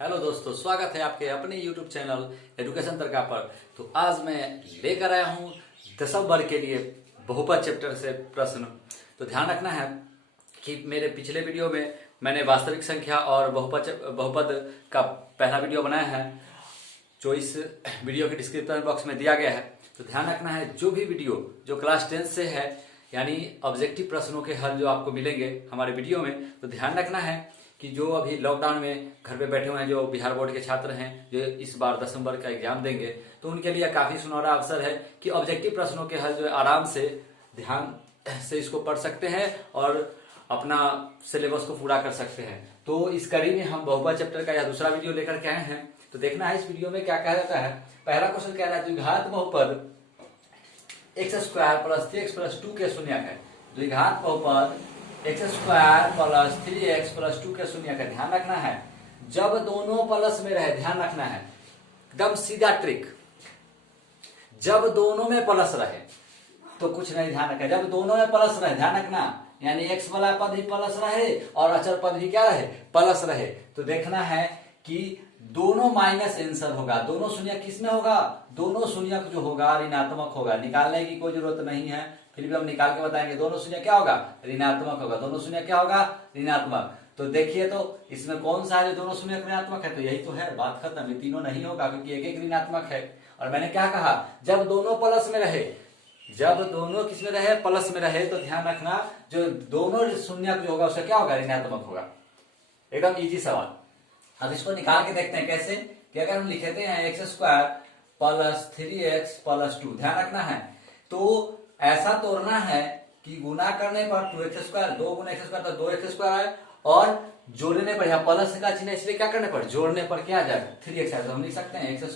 Hello दोस्तों, स्वागत है आपके अपने YouTube चैनल एजुकेशन तरीका पर। तो आज मैं लेकर आया हूँ 10वीं वर्ग के लिए बहुपद चैप्टर से प्रश्न। तो ध्यान रखना है कि मेरे पिछले वीडियो में मैंने वास्तविक संख्या और बहुपद का पहला वीडियो बनाया है, जो इस वीडियो के डिस्क्रिप्शन बॉक्स में दिया गया है। तो ध्यान रखना है, जो भी वीडियो जो क्लास 10 से है, यानी ऑब्जेक्टिव प्रश्नों के हल जो आपको मिलेंगे हमारे वीडियो में, तो ध्यान रखना है कि जो अभी लॉकडाउन में घर पे बैठे हुए हैं, जो बिहार बोर्ड के छात्र हैं, जो इस बार 10वीं वर्ग का एग्जाम देंगे, तो उनके लिए काफी सुनहरा अवसर है कि ऑब्जेक्टिव प्रश्नों के हल जो आराम से ध्यान से इसको पढ़ सकते हैं और अपना सिलेबस को पूरा कर सकते हैं। तो इस कड़ी में हम बहुपद चैप्टर का यह दूसरा वीडियो लेकर के आए हैं। तो देखना है इस वीडियो में क्या कहा जाता है। पहला क्वेश्चन कह रहा है द्विघात बहुपद x² + 3x + 2 के शून्यक है। द्विघात बहुपद x² + 3x + 2 के शून्यक है। ध्यान रखना है, जब दोनों प्लस में रहे, ध्यान रखना है, एकदम सीधा ट्रिक, जब दोनों में प्लस रहे तो कुछ नहीं, ध्यान रखें, जब दोनों में प्लस रहे, ध्यान रखना, यानी x वाला पद भी प्लस रहे और अचर पद भी क्या रहे, प्लस रहे, तो देखना है कि दोनों माइनस आंसर होगा। दोनों शून्यक किसमें होगा, दोनों शून्यक जो होगा ऋणात्मक होगा। निकालने की कोई जरूरत नहीं है, फिर भी हम निकाल के बताएंगे। दोनों शून्य क्या होगा, ऋणात्मक होगा। दोनों शून्य क्या होगा, ऋणात्मक। तो देखिए, तो इसमें कौन सा है जो दोनों शून्य ऋणात्मक है, तो यही तो है, बात खत्म। ये तीनों नहीं होगा क्योंकि एक एक ऋणात्मक है। और मैंने क्या कहा, जब दोनों प्लस में रहे, जब दोनों किसमें रहे, प्लस में रहे, तो ध्यान रखना जो दोनों शून्यक जो होगा उसका क्या होगा, ऋणात्मक होगा। एकदम इजी सवाल। अब इसको निकाल के देखते हैं कैसे, कि अगर हम लिखते हैं x² + 3x + 2, ध्यान रखना है, तो ऐसा तोड़ना है कि गुना करने पर 2x², 2 × x² तो 2x² है, और जोड़ने पर, यहाँ प्लस का चिन्ह इसलिए क्या करने पर, जोड़ने पर क्या आ जाएगा, 3x है। तो हम लिख सकते हैं x²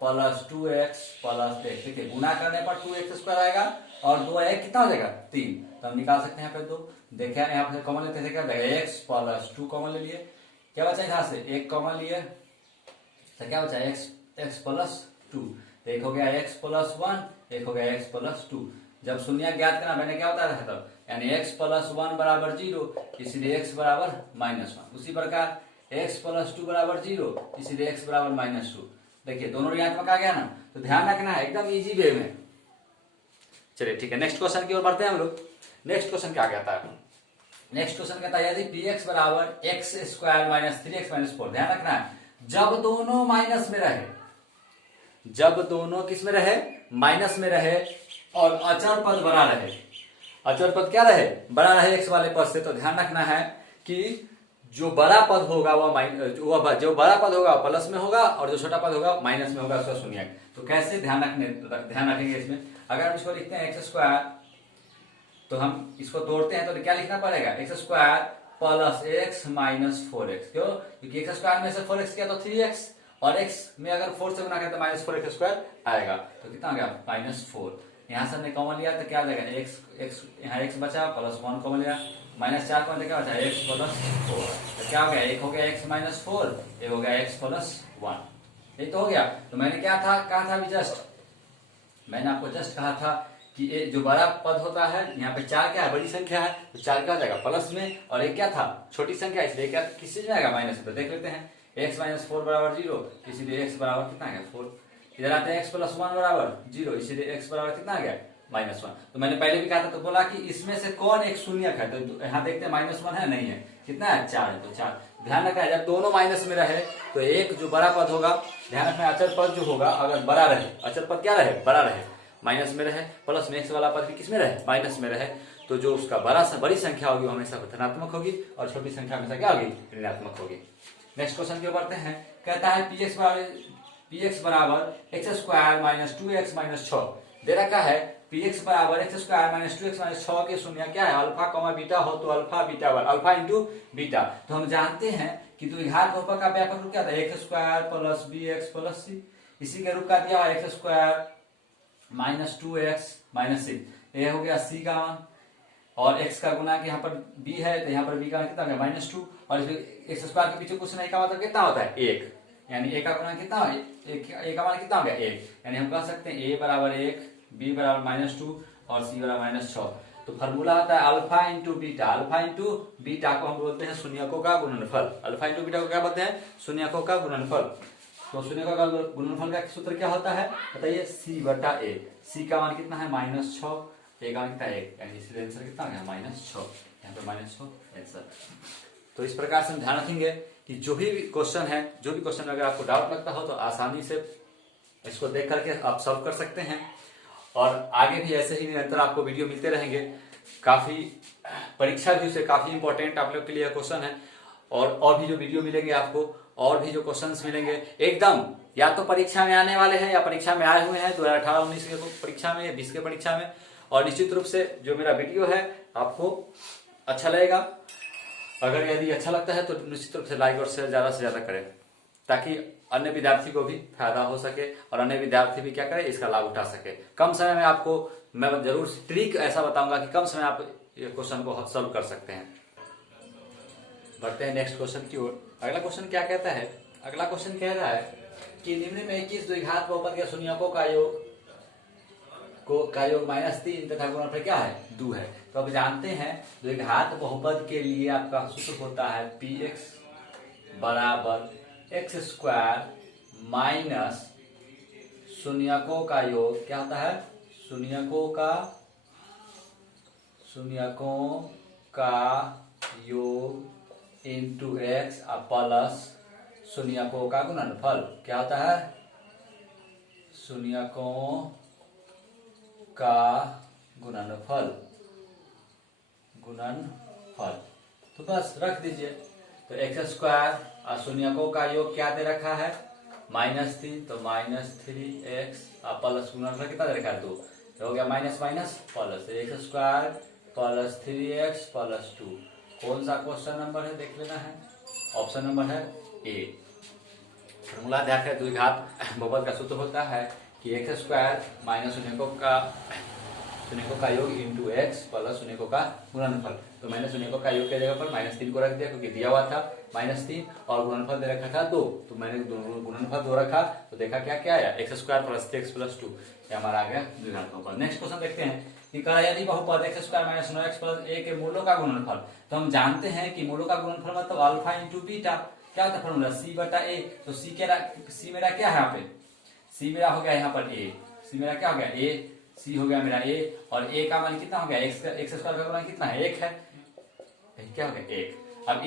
+ 2x + 1। देखिए, गुना करने पर 2x² आएगा और 2 1 कितना हो जाएगा, 3। तो हम निकाल सकते हैं यहाँ पे 2। देखिए यहाँ पे कॉमन लेते थे, क्या जाएगा, x + 2 कॉमन ले लिए, क्या बचा यहाँ से, 1 कॉमन लिए, तो क्या बचा, x + 2। एक हो गया x + 1, एक हो गया x + 2। जब शून्य ज्ञात करना, मैंने क्या बताया था तब, यानी x + 1 = 0, इसलिए x = -1। उसी प्रकार x + 2 = 0, इसलिए x = -2। देखिए दोनों ऋणात्मक आ गया ना। तो ध्यान रखना है, एकदम इजी वे में। चलिए ठीक है, नेक्स्ट क्वेश्चन की ओर बढ़ते हैं हम लोग। नेक्स्ट क्वेश्चन क्या कहता है, नेक्स्ट क्वेश्चन कहता है यदि px = x² - 3x - 4, ध्यान रखना है, जब दोनों माइनस में रहे, जब दोनों किस में रहे, माइनस में रहे, और अचर पद बड़ा रहे, अचर पद क्या रहे, बड़ा रहे x वाले पद से, तो ध्यान रखना है कि जो बड़ा पद होगा वह जो बड़ा पद होगा प्लस में होगा, और जो छोटा पद होगा माइनस में होगा, उसका शून्यक। तो कैसे, ध्यान रखेंगे इसमें। अगर हम इसको लिखते हैं x², तो हम इसको तोड़ते हैं तो क्या लिखना पड़ेगा, x² + x - 4x। क्यों, क्योंकि x² में से 4x किया तो 3x, और x में अगर 4 से गुना करें तो -4x² आएगा, तो कितना आ गया, -4। यहाँ से हमने कॉमन लिया तो क्या आ जाएगा, x यहाँ x बचा, +1 कॉमन लिया, -4 कॉमन क्या बचा, x + 4। तो क्या हो गया, एक हो गया x - 4, एक हो गया x + 1। ये तो हो गया। तो मैंने क्या था, कहा था अभी जस्ट, मैंने आपको जस्ट कहा था कि ये जो बड़ा पद होता है, यहाँ पे 4 क्या है, बड़ी संख्या है, तो 4 क्या हो जाएगा, प्लस में, और एक क्या था, छोटी संख्या, इसलिए क्या किस चीज में आएगा, माइनस में। तो देख लेते हैं, x - 4 = 0, इसीलिए x बराबर कितना है, 4। इधर आते हैं x + 1 = 0, इसीलिए x बराबर कितना आ गया, -1। तो मैंने पहले भी कहा था, तो बोला कि इसमें से कौन एक शून्यक है, तो यहाँ देखते हैं -1 है, नहीं है, कितना है, 4 है, तो 4। ध्यान रखना है, जब दोनों माइनस में रहे तो एक जो बड़ा पद होगा, ध्यान रखना, अचर पद जो होगा अगर बड़ा रहे, अचर पद क्या रहे, बड़ा रहे, माइनस में रहे, प्लस में x वाला पद भी किसमें रहे, माइनस में रहे, तो जो उसका बड़ी संख्या होगी वो हमेशा धनात्मक होगी, और छोटी संख्या हमेशा क्या होगी, ऋणात्मक होगी। नेक्स्ट क्वेश्चन की ओर बढ़ते हैं। कहता है px = x² - 2x - 6 दे रखा है। px = x² - 2x - 6 के शून्य क्या है, अल्फा, बीटा हो तो अल्फा, बीटा, अल्फा × बीटा। तो हम जानते हैं कि द्विघात बहुपद का व्यापक रूप क्या था, x² + bx + c। इसी के रूप का दिया है x² - 2x - 6, ये हो गया c का मान, और x का गुना के यहाँ पर b है, तो यहाँ पर b का मान कितना होगा, -2, और इसमें x² के पीछे कुछ नहीं का मतलब कितना होता है, 1, यानी a का गुना कितना है, a का मान कितना हो गया, 1। यानी हम कह सकते हैं a = 1, b = -2 और c = -6। तो फार्मूला आता है alpha into beta. Alpha into beta को हम बोलते हैं शून्यकों का गुणनफल। अल्फा इंटू बीटा को क्या बोलते हैं? शून्यकों का गुणनफल। तो शून्यकों का गुणनफल का सूत्र क्या होता है बताइए? सी बटा ए। सी का मान कितना है? -6। ए का मान कितना है? 1, यानी इसलिए आंसर कितना है? -6। यहाँ पे -6 आंसर। तो इस प्रकार से हम ध्यान रखेंगे कि जो भी क्वेश्चन है, जो भी क्वेश्चन अगर आपको डाउट लगता हो तो आसानी से इसको देख करके आप सॉल्व कर सकते हैं। और आगे भी ऐसे ही निरंतर आपको वीडियो मिलते रहेंगे। काफी परीक्षा भी से काफी इंपॉर्टेंट आप लोग के लिए क्वेश्चन है। और भी जो वीडियो मिलेंगे आपको, और भी जो क्वेश्चंस मिलेंगे एकदम या तो परीक्षा में आने वाले हैं या परीक्षा में आए हुए हैं 2018-19 के परीक्षा में या 20 के परीक्षा में। और निश्चित रूप से जो मेरा वीडियो है आपको अच्छा लगेगा। अगर यदि अच्छा लगता है तो निश्चित रूप से लाइक और शेयर ज्यादा से ज्यादा करें, ताकि अन्य विद्यार्थी को भी फायदा हो सके और अन्य विद्यार्थी भी क्या करे, इसका लाभ उठा सके। कम समय में आपको मैं जरूर ट्रिक ऐसा बताऊंगा कि कम समय आप ये क्वेश्चन को सॉल्व कर सकते हैं। बढ़ते हैं नेक्स्ट क्वेश्चन की ओर। अगला क्वेश्चन क्या कहता है? अगला क्वेश्चन कह रहा है कि निम्न में 21 द्विघात बहुपद के शून्यकों का योग -3 तथा गुणनफल क्या है? 2 है। तो अब जानते हैं द्विघात बहुपद के लिए आपका सूत्र होता है px बराबर x² माइनस शून्यकों का योग। क्या होता है? शून्यकों का योग इंटू x प्लस शून्यकों का गुणनफल। क्या होता है? शून्यकों का गुणनफल। तो बस रख दीजिए। तो x² और शून्यकों का योग क्या दे रखा है? -3। तो -3x प्लस गुणनफल कितना दे रखा है? 2। तो हो गया minus minus plus x² plus 3x plus 2। कौन सा क्वेश्चन नंबर है देख लेना है। ऑप्शन नंबर है ए। फॉर्मूला ध्यान रखें, द्विघात बहुपद का सूत्र होता है कि x² माइनस शून्यकों का योग इंटू x प्लस शून्यकों का गुणनफल। तो मैंने शून्यकों का योग के जगह पर -3 को रख दिया क्योंकि दिया हुआ था -3 और गुणनफल दे रखा था 2। तो मैंने गुणनफल 2 रखा तो देखा क्या क्या आया? x² plus 3x plus 2। ये हमारा आ गया द्विघात बहुपद। नेक्स्ट क्वेश्चन देखते हैं कि कहा यदि बहुपद x² minus 9x plus a के मूलों का गुणनफल। तो हम जानते हैं कि मूलों का गुणनफल मतलब अल्फा इंटू बीटा। क्या होता है फॉर्मूला? सी बटा ए। तो सी मेरा क्या है यहाँ पे? सी मेरा हो गया यहाँ पर ए। सी मेरा क्या हो गया? ए। सी हो गया मेरा ए और ए का मान कितना हो गया? x² का गुणन कितना है? 1 है। क्या हो गया? 1। अब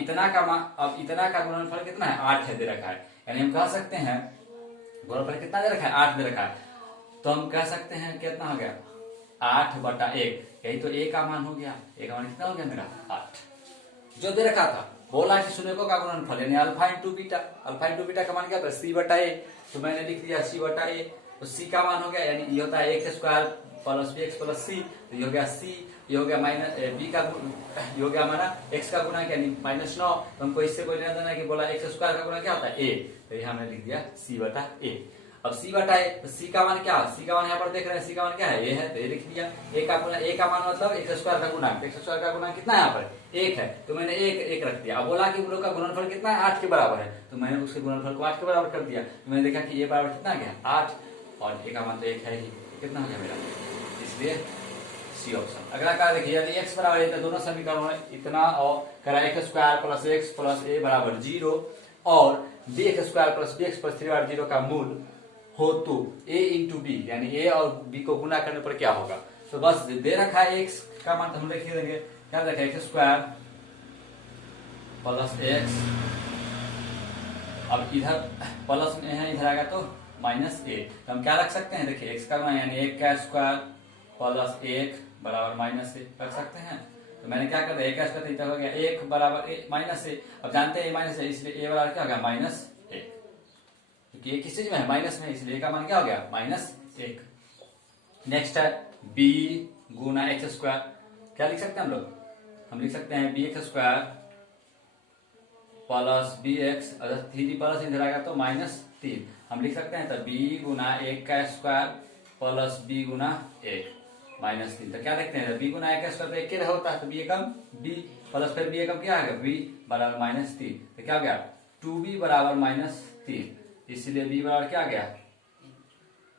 इतना का गुणनफल कितना है? 8 है दे रखा है। यानी हम कह सकते हैं गुणनफल कितना दे रखा है? 8 दे रखा है। तो हम कह सकते हैं कितना हो गया? 8 बटा 1। यही तो ए का मान हो गया। ए का मान कितना हो गया मेरा? 8। जो दे रखा था बोला कि शून्यकों का गुणनफल यानी alpha into beta. Alpha into beta का मान क्या था? सी बटा ए। तो मैंने लिख दिया सी बटा ए। तो सी का मान हो गया यानी ये होता है x² प्लस bx प्लस सी। तो ये हो गया सी। ये हो गया माइनस बी का ये हो गया हमारा x का गुणा यानी -9। तो हमको इससे कोई लेना देना कि बोला x² का गुणा क्या होता है? a। तो यहाँ मैंने लिख दिया सी बटा ए। अब सी बटा ए, तो सी का मान क्या? सी का मान यहाँ पर देख रहे हैं, सी का मान क्या है? ए है। तो ये लिख दिया। ए का मान मतलब x² का गुणा। x² का गुणा कितना है यहाँ पर? 1 है। तो मैंने 1 रख दिया। अब बोला कि मूलों का गुणनफल कितना है? 8 के बराबर है। तो मैंने उसके गुणनफल को 8 के बराबर कर दिया। तो मैंने देखा कि ए बराबर कितना गया? 8 और ए का मान तो 1 है ही। कितना हो गया मेरा? इसलिए सी ऑप्शन। अगला क्या देखिए, यदि x बराबर है तो दोनों समीकरणों में इतना और करा x² plus x plus a बराबर 0 और bx² प्लस bx प्लस 3/0 का मूल हो तो a इंटू बी यानी a और b को गुना करने पर क्या होगा? तो बस दे रखा है x का मान तो हम लिख देंगे। क्या देखा? x² plus x। अब इधर प्लस में है, इधर आएगा तो -a। तो हम क्या रख सकते हैं? देखिए x का गुना यानी 1 का स्क्वायर प्लस 1 बराबर -a रख सकते हैं। तो मैंने क्या कर दिया? 1 का स्क्वायर तो हो गया 1 बराबर -a। अब जानते हैं माइनस है इसलिए a बराबर क्या हो गया? -1। क्योंकि ये किस चीज में है? माइनस में, इसलिए का मान क्या हो गया? -1। नेक्स्ट है b गुना x²। क्या लिख सकते हैं हम लोग? हम लिख सकते हैं bx² प्लस bx। अगर 3 प्लस इधर आएगा तो -3। हम लिख सकते हैं तो b गुना 1 का स्क्वायर प्लस b गुना 1 -3। तो क्या देखते हैं? b गुना 1 का स्क्वायर तो 1 के होता है। तो b एकम b प्लस फिर b एकम क्या आ गया? b बराबर -3। तो क्या हो गया? 2b बराबर -3। इसलिए b बराबर क्या आ गया?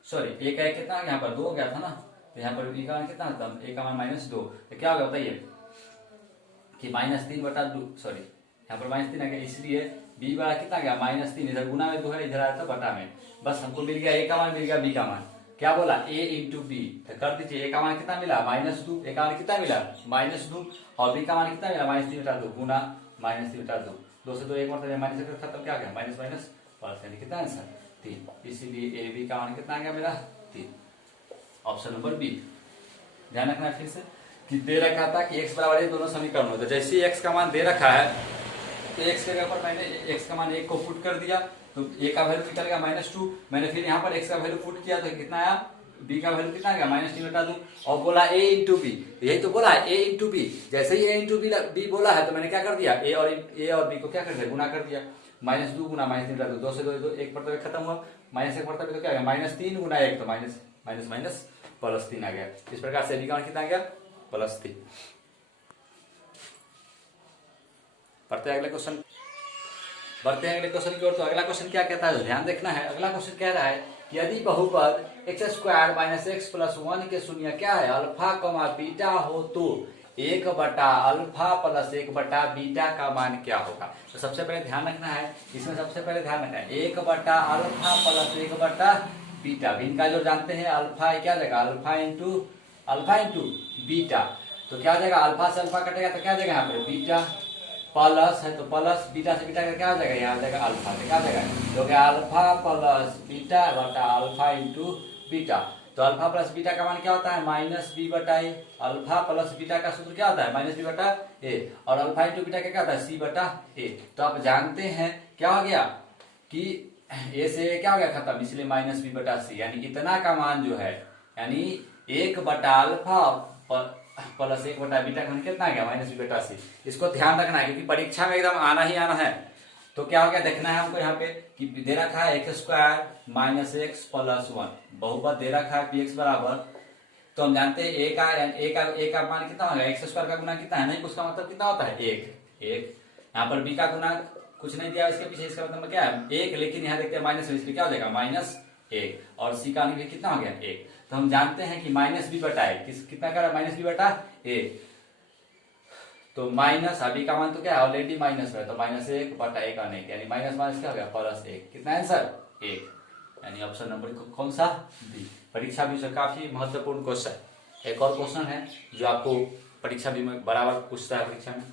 सॉरी 1 कितना यहाँ पर 2 हो गया था ना। तो यहाँ पर बी का मान कितना होता है, ए का मान -2, तो क्या होगा बताइए कि -3/2, सॉरी यहाँ पर -3 आ गया, इसलिए बी बड़ा कितना गया -3, इधर गुना में 2 है, इधर आया था बटा में, बस हमको मिल गया ए का मान, मिल गया बी का मान। क्या बोला, a इंटू बी, तो कर दीजिए, ए का मान कितना मिला -2, ए का मान कितना मिला -2, और बी का मान कितना मिला -3/2 गुना -3/2, 2 से 2 एक मतलब माइनस से खत्म, क्या गया माइनस माइनस प्लस, यानी कितना आंसर 3, इसीलिए ए बी का मान कितना आ गया मेरा 3, ऑप्शन नंबर बी। ध्यान रखना फिर से कि दे रखा था कि x बराबर ये दोनों समीकरण होते, जैसे ही x का मान दे रखा है तो x के ऊपर मैंने x का मान 1 को पुट कर दिया, तो a का वैल्यू निकल गया -2, मैंने फिर यहाँ पर x का वैल्यू पुट किया तो कितना आया, b का वैल्यू कितना आ गया -3/2, और बोला a इंटू बी, यही तो बोला है a इंटू बी, जैसे ही a इंटू बी बोला है तो मैंने क्या कर दिया, a और b को क्या कर दिया, गुना कर दिया, -2 गुना -3/2, 2 से 2 1 पड़ता खत्म हुआ, -1 पड़ता तो क्या आ गया -3 गुना 1, तो माइनस माइनस माइनस +3 आ गया। इस प्रकार से b का मान कितना आ गया +3। बढ़ते हैं अगले क्वेश्चन, बढ़ते हैं अगले क्वेश्चन की ओर। तो अगला क्वेश्चन क्या कहता है, ध्यान देखना है। अगला क्वेश्चन कह रहा है यदि बहुपद x² - x + 1 के शून्य क्या है, अल्फा बीटा हो तो 1/α + 1/बीटा का मान क्या होगा। तो सबसे पहले ध्यान रखना है, इसमें सबसे पहले ध्यान रखना है 1/α + 1/बीटा, भिन्न का जो जानते हैं अल्फा क्या जाएगा, अल्फा इंटू बीटा, तो क्या हो जाएगा, अल्फा से अल्फा कटेगा तो क्या हो जाएगा यहाँ पर बीटा, प्लस है तो प्लस, बीटा से बीटा का क्या हो जाएगा, यहाँ आ जाएगा अल्फा, तो क्या हो जाएगा, तो क्या अल्फा + बीटा बटा अल्फा इंटू बीटा, तो अल्फा प्लस बीटा का मान क्या होता है -b/a, अल्फा प्लस बीटा का सूत्र क्या होता है -b/a, और अल्फा इंटू बीटा का क्या होता है c/a। तो आप जानते हैं क्या हो गया कि a से क्या हो गया खत्म, इसलिए -b/c, यानी इतना का मान जो है, यानी 1/α प्लस 1/बीटा का मान कितना आ गया -b/c। इसको ध्यान रखना है क्योंकि परीक्षा में एकदम आना ही आना है। तो क्या हो गया देखना है हमको यहाँ पे कि दे रखा है x² - x + 1, बहुपद दे रखा है px बराबर, तो हम जानते हैं a का मान कितना होगा, x² का गुना कितना है, नहीं उसका मतलब कितना होता है 1, यहाँ पर b का गुना कुछ नहीं दिया इसके पीछे, इसका मतलब क्या है 1, लेकिन यहाँ देखते हैं माइनस, इसलिए क्या हो जाएगा -1, और c का भी कितना हो गया 1, तो हम जानते हैं कि -b/a कितना कर रहा है -b/a, तो माइनस अभी का मान तो क्या है ऑलरेडी माइनस है, तो -1/a का नहीं, यानी माइनस माइनस क्या हो गया +1, कितना आंसर 1, यानी ऑप्शन नंबर कौन सा बी। परीक्षा भी से काफी महत्वपूर्ण क्वेश्चन। एक और क्वेश्चन है जो आपको परीक्षा भी में बराबर पूछता है परीक्षा में।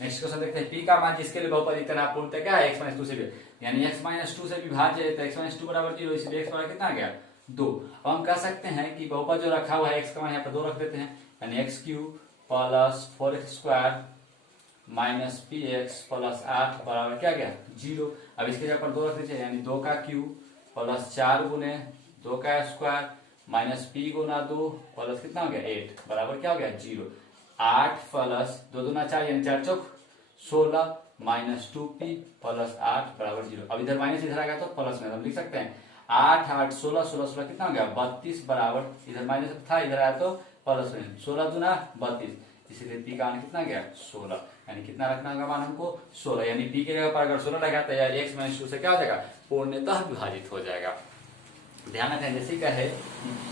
नेक्स्ट क्वेश्चन देखते हैं, p का मान जिसके लिए बहुपद इतना पूर्णतः क्या है x - 2 से भी, यानी x - 2 से विभाज्य है, तो x - 2 बराबर 0, इसलिए x बराबर कितना आ गया 2। अब हम कह सकते हैं कि बहुपद जो रखा हुआ है x का मान यहाँ पर 2 रख देते हैं, यानी x³ + 4x² - px + 8 बराबर क्या गया 0। अब इसके जगह पर 2 रख दीजिए, यानी 2 का क्यूब + 4 गुने 2 का स्क्वायर - p गुना 2 प्लस कितना हो गया 8 बराबर क्या हो गया 0। 8 प्लस 2 दूना 4 यानी 4 चौक 16 - 2p + 8 बराबर 0। अब इधर माइनस इधर आ गया तो प्लस में हम लिख सकते हैं 8 8 16 16 16 कितना हो गया 32 बराबर, इधर माइनस था इधर आया तो प्लस में 16 दूना 32, इसीलिए p का मान कितना गया 16, यानी कितना रखना होगा मान हमको 16, यानी p के जगह पर अगर 16 लगा तो यार x - 2 से क्या हो जाएगा पूर्णतः विभाजित हो जाएगा। ध्यान रखें जैसे क्या है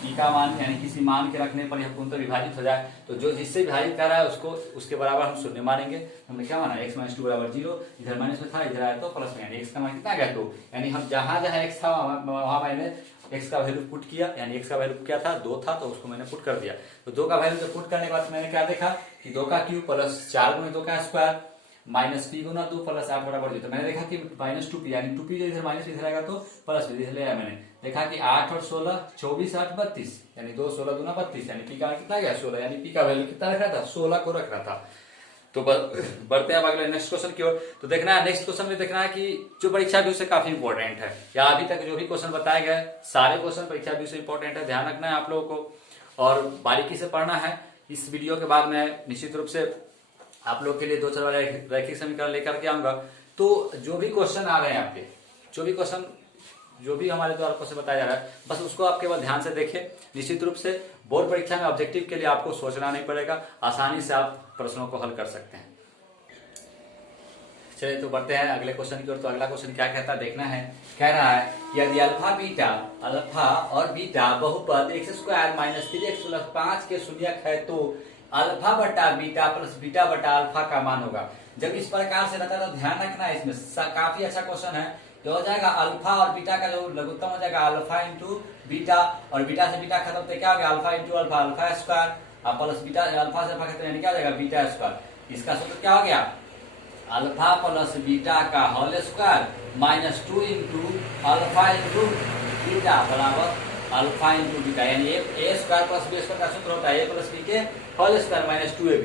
p का मान यानी किसी मान के रखने पर यह पूर्णतः विभाजित हो जाए, तो जो जिससे विभाजित कर रहा है उसको उसके बराबर हम शून्य मानेंगे। हमने क्या माना x - 2 बराबर 0, इधर माइनस में था इधर आया तो प्लस में, यानी x का मान कितना गया 2, यानी हम जहां जहां x था वहां मैंने x का वैल्यू पुट किया, यानी x का वैल्यू क्या था 2 था तो उसको मैंने पुट कर दिया। तो 2 का वैल्यू पुट करने के बाद मैंने क्या देखा कि 2 का क्यूब + 4 गुने 2 का स्क्वायर -p गुना 2 + 8 बराबर 0। तो मैंने देखा कि -2p यानी 2p इधर माइनस इधर आएगा तो प्लस में इधर ले आया, मैंने देखा कि 8 और 16 24 8 32, यानी 2 16 दूना 32, यानी p का कितना गया 16, यानी p का वैल्यू कितना रख रहा था 16 को रख रहा था। तो बढ़ते हैं अब अगले नेक्स्ट क्वेश्चन की ओर। तो देखना है नेक्स्ट क्वेश्चन में देखना है कि जो परीक्षा भी उससे काफी इंपॉर्टेंट है, या अभी तक जो भी क्वेश्चन बताए गए सारे क्वेश्चन परीक्षा भी उससे इंपॉर्टेंट है, ध्यान रखना है आप लोगों को और बारीकी से पढ़ना है। इस वीडियो के बाद मैं निश्चित रूप से आप लोग के लिए 2 वाले रैखिक समीकरण लेकर के आऊंगा। तो जो भी क्वेश्चन आ रहे हैं आपके, जो भी क्वेश्चन जो भी हमारे द्वारा क्वेश्चन बताया जा रहा है बस उसको आप केवल ध्यान से देखें। निश्चित रूप से बोर्ड परीक्षा में ऑब्जेक्टिव के लिए आपको सोचना नहीं पड़ेगा, आसानी से आप प्रश्नों को हल कर सकते हैं। चलिए तो बढ़ते हैं अगले क्वेश्चन की ओर। तो अगला क्वेश्चन क्या कहता है देखना है। कह रहा है यदि अल्फा और बीटा बहुपद x² माइनस 3x प्लस 5 के शून्यक है तो अल्फा बटा बीटा प्लस बीटा बटा अल्फा का मान होगा। जब इस प्रकार से रहता है तो ध्यान रखना है, इसमें काफी अच्छा क्वेश्चन है। तो हो जाएगा अल्फा और बीटा का जो लघुत्तम हो जाएगा अल्फा इंटू बीटा, और बीटा से बीटा खत्म तो क्या हो गया alpha into alpha, alpha square, और प्लस बीटा अल्फा से अल्फा खत्म यानी क्या हो जाएगा बीटा स्क्वायर। इसका सूत्र क्या हो गया अल्फा प्लस बीटा का whole square minus 2 into alpha into beta बराबर अल्फा इंटू बीटा, यानी a square plus b square का सूत्र होता है ए प्लस बी के होल स्क्वायर माइनस 2ab।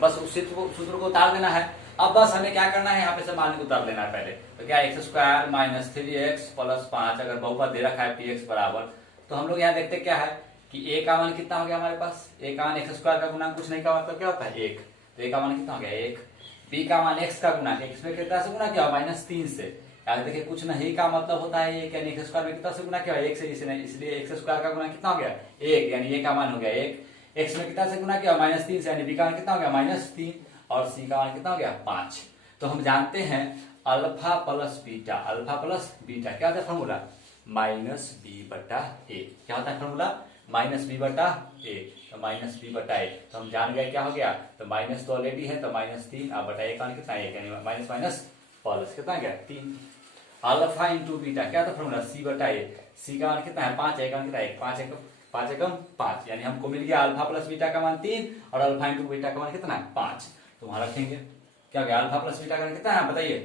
बस उस सूत्र को उतार देना है। अब बस हमें क्या करना है यहाँ पे से मान को उतार लेना है पहले। तो क्या x² माइनस 3x प्लस 5 अगर बहुपद दे रखा है px बराबर, तो हम लोग यहाँ देखते क्या है कि a का मान कितना हो गया हमारे पास, a का मान x² का गुना कुछ नहीं का मतलब क्या होता है 1, तो a का मान कितना हो गया 1, b का मान x का गुना x में कितना से गुना किया -3 से, यानी देखिए कुछ नहीं का मतलब होता है 1, यानी x² में कितना से गुना किया 1 से, इसलिए x² का गुना कितना हो गया 1, यानी a का मान हो गया 1, x में कितना से गुना किया -3 से, यानी b का मान कितना हो गया -3, और c का मान कितना हो गया 5। तो हम जानते हैं अल्फा प्लस बीटा क्या होता है फॉर्मूला माइनस बी बटा ए, क्या होता है फॉर्मूला माइनस बी बटा ए, तो माइनस बी बटा ए। तो हम जान गए क्या हो गया, तो माइनस तो ऑलरेडी है तो -3 अब बटा ए का कितना है यानी माइनस माइनस प्लस कितना गया 3। अल्फा इंटू बीटा क्या था फॉर्मूला सी बटा ए, सी का मान कितना है 5, ए का मान कितना है 5 एकम 5, यानी हमको मिल गया अल्फा प्लस बीटा का मान 3 और अल्फा इंटू बीटा का मान कितना है 5। तो वहां रखेंगे क्या हो गया अल्फा प्लस बीटा का मान कितना है बताइए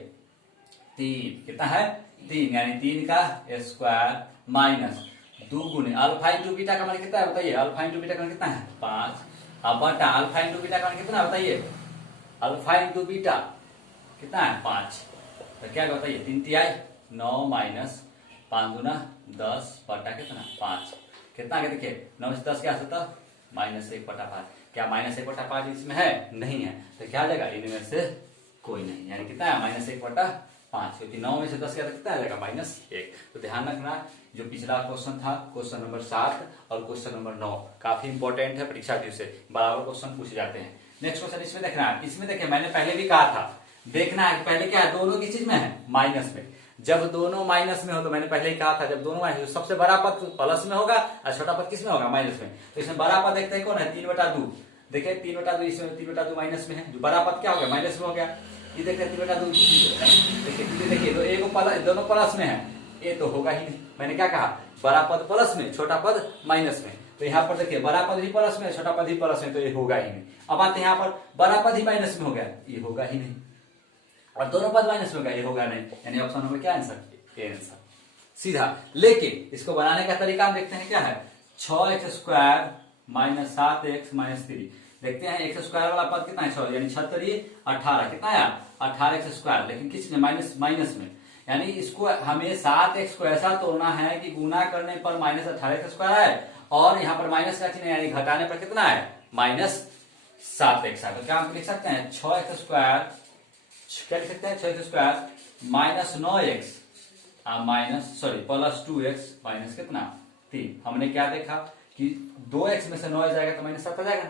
3, कितना है 3, यानी 3 का स्क्वायर माइनस 2 गुने अल्फा इंटू बीटा का मान कितना है बताइए, अल्फा इंटू बीटा का मान कितना है 5, अब बटा अल्फा इंटू बीटा का मान कितना है बताइए, अल्फा इंटू बीटा कितना है 5, तो क्या बताइए 3 तिहाई 9 माइनस 5 गुना 10 बटा कितना 5, कितना आगे देखिए 9 से 10 क्या होता -1 बटा 5, क्या -1 बटा 5 इसमें है नहीं है, तो क्या आ जाएगा इनमें से कोई नहीं, यानी कितना है -1 बटा 5, क्योंकि 9 में से 10 क्या कितना आ जाएगा -1। तो ध्यान रखना जो पिछला क्वेश्चन था क्वेश्चन नंबर 7 और क्वेश्चन नंबर 9 काफी इंपॉर्टेंट है, परीक्षा से बराबर क्वेश्चन पूछे जाते हैं। नेक्स्ट क्वेश्चन इसमें देखना है, इसमें देखिए मैंने पहले भी कहा था देखना है कि पहले क्या है दोनों की चीज में है माइनस में, जब दोनों माइनस में हो तो मैंने पहले ही कहा था जब दोनों माइनस सबसे बड़ा पद प्लस में होगा और छोटा पद किस में होगा माइनस में। तो इसमें बड़ा पद देखते हैं कौन है 3/2, देखिए 3/2 इसमें 3/2 माइनस में है, जो बड़ा पद क्या हो गया माइनस में हो गया, ये देखते 3/2 देखिए तो एक दोनों प्लस में है, ये तो होगा ही नहीं, मैंने क्या कहा बड़ा पद प्लस में छोटा पद माइनस में, तो यहाँ पर देखिए बड़ा पद भी प्लस में छोटा पद भी प्लस में, तो ये होगा ही नहीं। अब आते हैं यहाँ पर बड़ा पद ही माइनस में हो गया, ये होगा ही नहीं, और दोनों पद माइनस में होगा, ये होगा नहीं, यानी ऑप्शन नंबर क्या आंसर ए आंसर सीधा। लेकिन इसको बनाने का तरीका हम देखते हैं क्या है 6x² माइनस 7x माइनस 3, देखते हैं x² वाला पद कितना है 6, यानी 6 18 कितना है 18x², लेकिन किस में माइनस में, यानी इसको हमें 7x को ऐसा तोड़ना है कि गुना करने पर -18x² है और यहाँ पर माइनस का चिन्ह यानी घटाने पर कितना है -7x है। तो क्या हम लिख सकते हैं 6x² क्या लिख सकते हैं 6x² minus 9x plus 2x minus कितना 3। हमने क्या देखा कि 2x में से 9 जाएगा तो -7 आ जाएगा,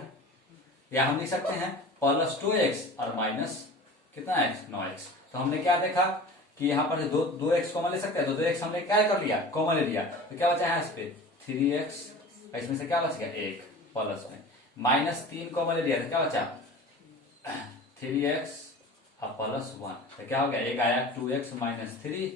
या हम लिख सकते हैं प्लस 2x और माइनस कितना x 9x। तो हमने क्या देखा कि यहाँ पर 2x कॉमन ले सकते हैं, तो 2x हमने क्या कर लिया कॉमन ले लिया, तो क्या बचा है इस पे 3x, इसमें से क्या बच गया 1 प्लस में -3 कॉमन ले लिया तो क्या बचा 3x प्लस 1, तो क्या हो गया एक आया 2x माइनस 3,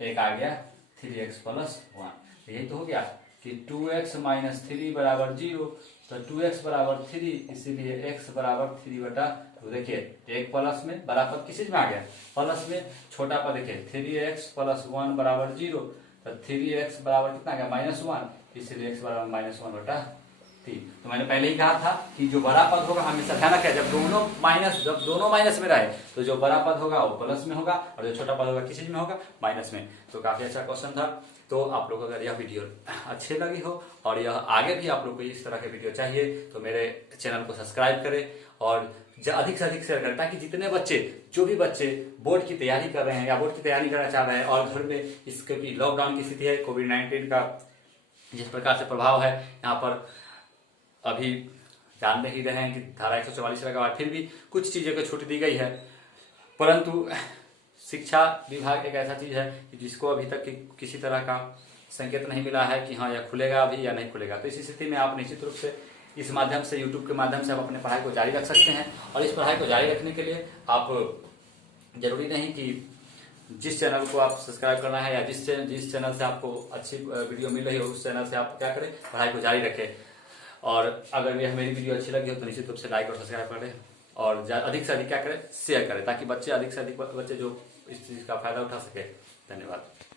एक आ गया 3x प्लस 1। यही तो हो गया कि 2x माइनस 3 बराबर 0, तो 2x बराबर 3, इसीलिए x बराबर 3/2। देखिए एक प्लस में बड़ा पद किस चीज में आ गया प्लस में, छोटा पद देखिए 3x प्लस 1 बराबर 0, तो 3x बराबर कितना आ गया -1, इसीलिए x बराबर -1/3। तो मैंने पहले ही कहा था कि जो बड़ा पद होगा हमेशा ध्यान रखें जब दोनों माइनस में रहे तो जो बड़ा पद होगा वो प्लस में होगा और जो छोटा पद होगा किस चीज में होगा माइनस में। तो काफी अच्छा क्वेश्चन था। तो आप लोग अगर यह वीडियो अच्छे लगी हो और यह आगे भी आप लोग को इस तरह के वीडियो चाहिए तो मेरे चैनल को सब्सक्राइब करें और अधिक से अधिक शेयर करें, ताकि जितने बच्चे जो भी बच्चे बोर्ड की तैयारी कर रहे हैं या बोर्ड की तैयारी करना चाह रहे हैं और घर में इसके लॉकडाउन की स्थिति है, कोविड-19 का जिस प्रकार से प्रभाव है यहाँ पर अभी जानते ही रहे हैं कि धारा 144 लगा हुआ, फिर भी कुछ चीजें को छूट दी गई है, परंतु शिक्षा विभाग एक ऐसा चीज है कि जिसको अभी तक किसी तरह का संकेत नहीं मिला है कि हाँ यह खुलेगा अभी या नहीं खुलेगा। तो इस स्थिति में आप निश्चित रूप से इस माध्यम से, यूट्यूब के माध्यम से आप अपने पढ़ाई को जारी रख सकते हैं। और इस पढ़ाई को जारी रखने के लिए आप जरूरी नहीं कि जिस चैनल को आप सब्सक्राइब करना है या जिस चैनल से आपको अच्छी वीडियो मिल रही हो उस चैनल से आप क्या करें, पढ़ाई को जारी रखें। और अगर यह मेरी वीडियो अच्छी लगी हो तो निश्चित रूप से लाइक और सब्सक्राइब करें और अधिक से अधिक क्या करें, शेयर करें, ताकि अधिक से अधिक बच्चे जो इस चीज़ का फायदा उठा सके। धन्यवाद।